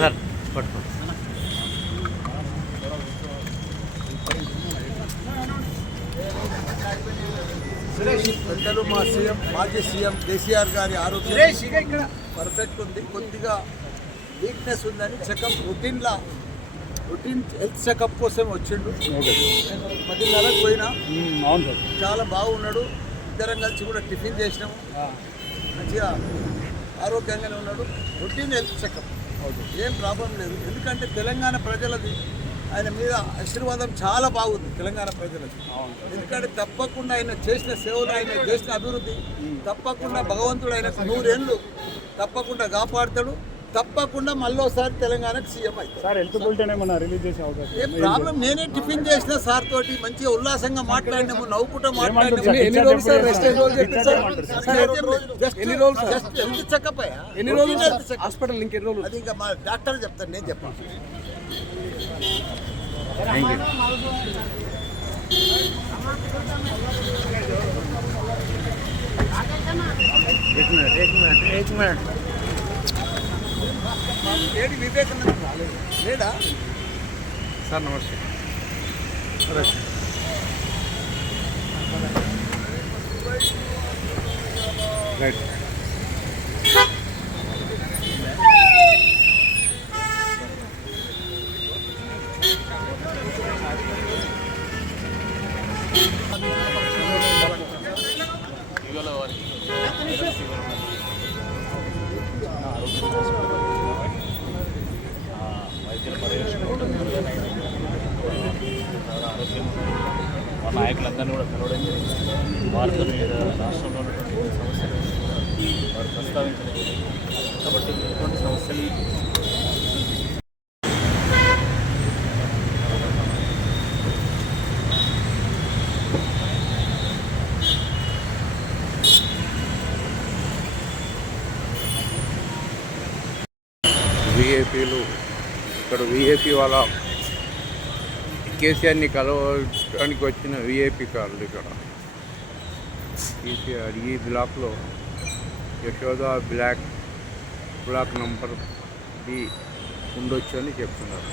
Sir పట్టుకో. పెద్దలు మా సీఎం మాజీ సీఎం కేసీఆర్ గారి ఆరోగ్యం పర్ఫెక్ట్ ఉంది. కొద్దిగా వీక్నెస్ ఉందని చెకప్ రొటీన్ హెల్త్ చెకప్ కోసం వచ్చిండు. 10:30కు పోయినా చాలా బాగున్నాడు. ఇద్దరం కలిసి కూడా టిఫిన్ చేసినాము. మంచిగా ఆరోగ్యంగానే ఉన్నాడు. రొటీన్ హెల్త్ చెకప్ ఏం ప్రాబ్లం లేదు. ఎందుకంటే తెలంగాణ ప్రజలది ఆయన మీద ఆశీర్వాదం చాలా బాగుంది తెలంగాణ ప్రజలకి. ఎందుకంటే తప్పకుండా ఆయన చేసిన సేవలు, ఆయన చేసిన అభివృద్ధి తప్పకుండా భగవంతుడు ఆయనకు 100 ఏళ్ళు తప్పకుండా కాపాడుతాడు. తప్పకుండా మళ్ళీసారి తెలంగాణకు సీఎం అవుతాడు. ఏం ప్రాబ్లం, నేనే టిఫిన్ చేసిన సార్ తోటి మంచిగా ఉల్లాసంగా మాట్లాడినాము, నవ్వుకుంటూ మాట్లాడినాము. హెల్త్ చెకప్ హాస్పిటల్ ఇంకెన్ని రోజులు అది ఇంకా మా డాక్టర్ చెప్తాను, నేను చెప్పాను. एक मिनट ఏడి వివేకానంద రాలేదు లేడా సార్? నమస్తే. రైట్. వైద్యుల పర్యవేక్షణ మా నాయకులందరినీ కూడా కలవడం జరిగింది. వారితో రాష్ట్రంలో ఉన్నటువంటి సమస్యలు వారు ప్రస్తావించడం జరిగింది. కాబట్టి ఎటువంటి సమస్యలు వీఐపీలు ఇక్కడ వీఐపీ వాళ్ళ కేసీఆర్ని కలవడానికి వచ్చిన వీఐపీ కార్లు ఇక్కడ కేసీఆర్ ఈ బ్లాక్లో యశోద బ్లాక్ నంబర్ బి ఉండొచ్చు అని చెప్తున్నారు.